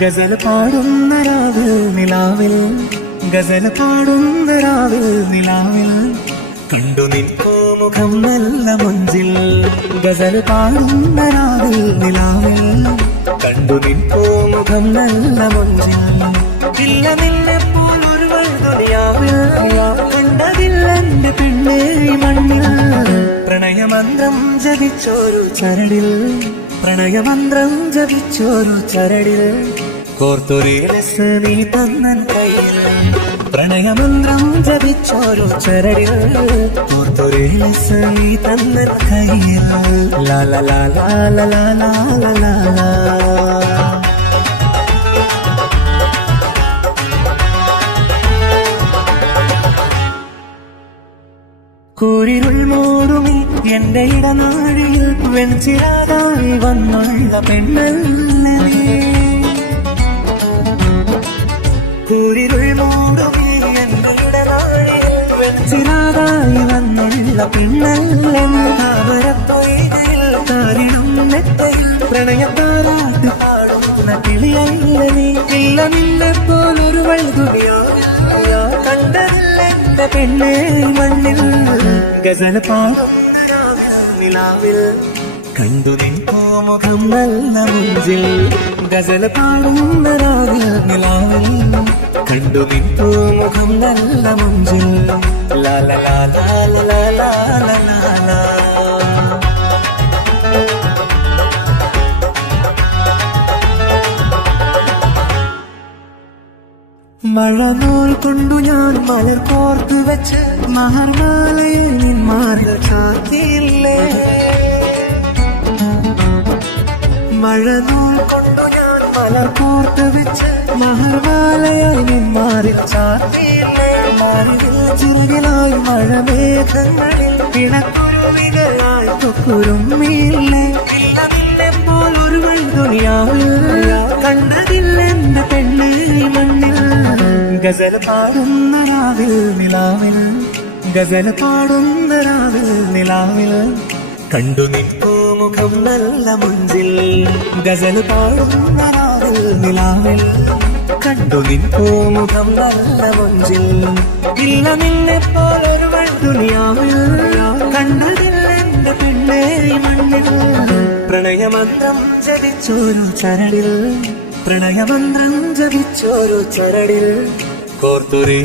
ഗസൽ പാടുന്ന രാവിൽ നിലാവിൽ, ഗസൽ പാടുന്ന രാവിൽ നിലാവിൽ കണ്ടു നിൽക്കൂ മുഖം നല്ല മൊഞ്ചിൽ. ഗസൽ പാടുന്ന രാവിൽ നിലാവിൽ കണ്ടു നിൽക്കൂ മുഖം നല്ല മൊഞ്ചിൽ. ഇല്ല നിന്നെപ്പോൾ ഒരു ദുനിയാവിൽ കണ്ടതില്ല എന്റെ പെണ്ണേ മണ്ണിൽ. പ്രണയമന്ത്രം ജപിച്ചോരു ചരടിൽ, പ്രണയമന്ത്രം ജപിച്ചോരു ചരടിൽ കോർത്തൊരു നീ തന്നൻ കയ്യിൽ. പ്രണയമന്ത്രം ജപിച്ചോരു ചരടിൽ കോർത്തൊരു നീ തന്നൻ കയ്യിൽ. ലാല ലാല ലാല ലാല ലാല. കൂരിരുൾ മൂടുമി എന്റെ ഇടനാഴിയിൽ വെൺചിരാതായി വന്നുള്ള പെണ്ണല്ലേ. കൂരിരുൾ മൂടുമി എന്റെ ഇടനാഴിയിൽ വെൺചിരാതായി വന്നുള്ള പെണ്ണല്ലേ. താമരപ്പൊയ്കയിൽ താരിണം നെറ്റയിൽ പ്രണയത്താരാട്ട് പാടുന്ന കിളിയല്ല നീ. ഇല്ല നിന്നെപ്പോലൊരു വഴുതുകയോ കണ്ടതില്ല എന്റെ പെണ്ണേ മണ്ണിൽ. ഗസൽ പാടുന്ന നിലാവിൽ കണ്ടു നിൽക്കൂ മുഖം നല്ല മുഞ്ചിൽ. ഗസൽ പാടുന്ന രാവിൽ നിലാവിൽ കണ്ടു നിൽക്കൂ മുഖം നല്ല മുഞ്ചിൽ. ലാല ലാല ലാല ലാല. മഴനൂൽ കൊണ്ടു ഞാൻ മലർ കോർത്തു വെച്ച് മഹർമാലയിൽ നിന്മാറിൽ ചാത്തിയില്ലേ. മഴനൂൽ കൊണ്ടു ഞാൻ മലർ കോർത്തു വെച്ച് മഹർമാലയിൽ നിന്മാറിൽ ചാത്തിയില്ലേ. മാറിൽ ചിറകിലായി മഴമേഘങ്ങളിൽ പിണക്കുരുവികളായി തൊക്കുരുമ്മിയില്ലേ. ഇല്ല നിന്നെപ്പോൾ ഒരു ദുനിയാവിൽ കണ്ടതില്ല എന്റെ പെണ്ണേ മണ്ണിൽ. ഗസൽ പാടുന്ന രാവിൽ നിലാവിൽ, ഗസൽ പാടുന്ന രാവിൽ നിലാവിൽ കണ്ടു നിൽക്കൂ മുഖം നല്ല മുഞ്ചിൽ. ഗസൽ പാടുന്ന രാവിൽ നിലാവിൽ കണ്ടു നിൽക്കൂ മുഖം നല്ല മുഞ്ചിൽ. ഇല്ല നിന്നെപ്പോലൊരു ദുനിയാവിൽ കണ്ടതില്ല എന്റെ പെണ്ണേ മണ്ണിൽ. പ്രണയമന്ത്രം ജപിച്ചോരു ചരടിൽ, പ്രണയമന്ത്രം ജപിച്ചോരു ചരടിൽ കോർത്തൊരു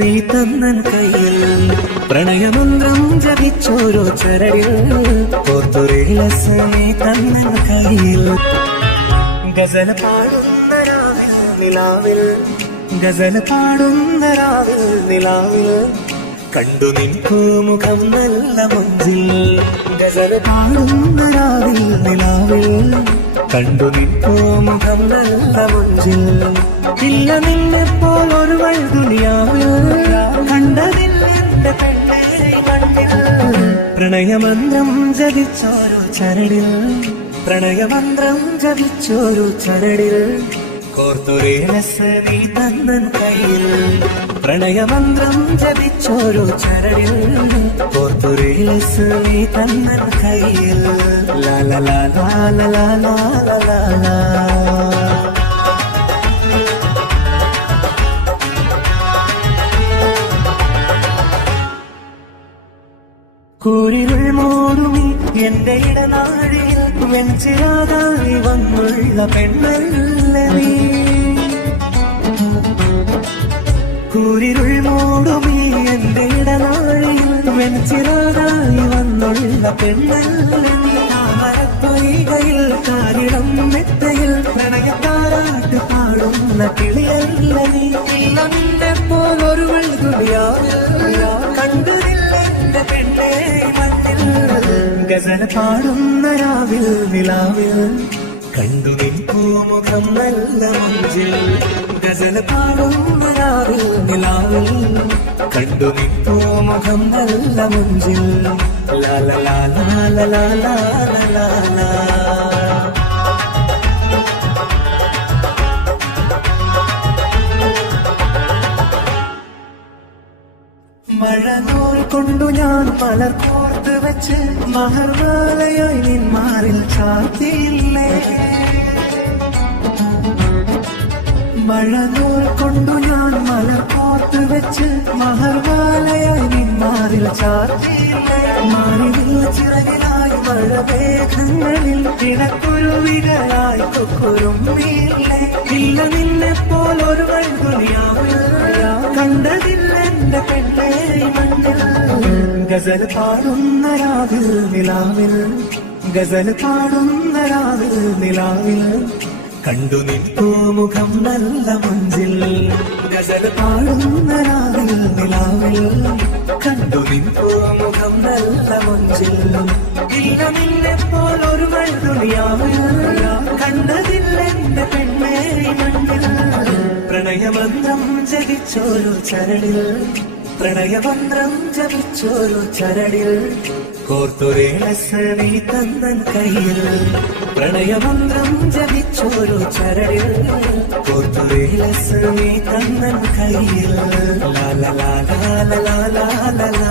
നീ തന്നൻ കയ്യിൽ. പ്രണയമന്ത്രം ജപിച്ചോരു ചരടിൽ കോർത്തൊരു നീ തന്നൻ കയ്യിൽ. ഗസൽ പാടുന്ന രാവിൽ നിലാവിൽ, ഗസൽ പാടുന്ന രാവിൽ നിലാവിൽ കണ്ടു നിൽക്കൂ മുഖം നല്ല മുഞ്ചിൽ. ഗസൽ പാടുന്ന രാവിൽ നിലാവിൽ കണ്ടു നിൽക്കൂ മുഖം നല്ല മുഞ്ചിൽ. ഇല്ല നിന്നെപ്പോൾ ഒരു ദുനിയാവിൽ കണ്ടതില്ല എന്റെ പെണ്ണേ മണ്ണിൽ. പ്രണയമന്ത്രം ജപിച്ചോരു ചരടിൽ, പ്രണയമന്ത്രം ജപിച്ചോരു ചരടിൽ കോർത്തൊരു നീ തന്നൻ കയ്യിൽ. പ്രണയമന്ത്രം ജപിച്ചോരു ചരടിൽ കോർത്തൊരു നീ തന്നൻ കയ്യിൽ. ലാല ലാല ലാല ലാല. കൂരിരുൾ മൂടുമി എന്റെ ഇടനാഴിയിൽ വെൺചിരാതായി വന്നുള്ള പെണ്ണല്ലേ നീ. കൂരിരുൾ മൂടുമി എന്റെ ഇടനാഴിയിൽ വെൺചിരാതായി വന്നുള്ള പെണ്ണല്ലേ നീ. താമരപ്പൊയ്കയിൽ താരിളം നെറ്റയിൽ പ്രണയത്താരാട്ട് പാടുന്ന കിളിയല്ല നീ. ഇല്ല നിന്നെപ്പോലൊരു ദുനിയാവിൽ കണ്ടതില്ല എന്റെ പെണ്ണേ മണ്ണിൽ. ഗസൽ പാടുന്ന രാവിൽ നിലാവിൽ കണ്ടു നിൽക്കൂ മുഖം നല്ല മുഞ്ചിൽ. ഗസൽ പാടുന്ന രാവിൽ നിലാവിൽ കണ്ടു നിൽക്കൂ മുഖം നല്ല മുഞ്ചിൽ. ലാല ലാല ലാല ലാല ലാല. മഴനൂൽ കൊണ്ടു ഞാൻ മലർ കോർത്ത് വെച്ച് മഹർമാലയായി നിന്മാറിൽ ചാത്തിയില്ലേ. മഴനൂൽ കൊണ്ടു ഞാൻ മലർ കോർത്ത് വെച്ച് മഹർമാലയായി നിന്മാറിൽ ചാർത്തിയില്ലേ മാറിവിൽ ചിറകിലായി മഴമേഘങ്ങളിൽ ഇടക്കുരുവികളായി കൊക്കുരുമ്മിയില്ലേ ഇല്ല നിന്നെ പോലൊരു ദുനിയാവിൽ കണ്ടതില്ല എന്റെ പെണ്ണേ മണ്ണിൽ ഗസൽ പാടുന്ന രാവിൽ നിലാവിൽ ഗസൽ പാടുന്ന രാവിൽ നിലാവിൽ കണ്ടു നിൽക്കൂ മുഖം നല്ല മഞ്ചിൽ ഗസൽ പാടുന്ന രാവിൽ നിലാവിൽ കണ്ടു നിൽക്കൂ മുഖം നല്ല മഞ്ചിൽ ഇല്ല നിന്നെ പോലൊരു ദുനിയാവിൽ കണ്ടതില്ല എന്റെ പെണ്ണേ മണ്ണിൽ പ്രണയമന്ത്രം ജപിച്ചോരു ചരടിൽ പ്രണയമന്ത്രം ജപിച്ചോരു ചരടിൽ കോർത്തുരേലസ് നീ തന്നൻ കയ്യിൽ പ്രണയമന്ത്രം ജപിച്ചോരു ചരടിൽ കോർത്തുരേലസ് നീ തന്നൻ കയ്യിൽ ലാ ലാ ലാ ലാ ലാ ലാ ലാ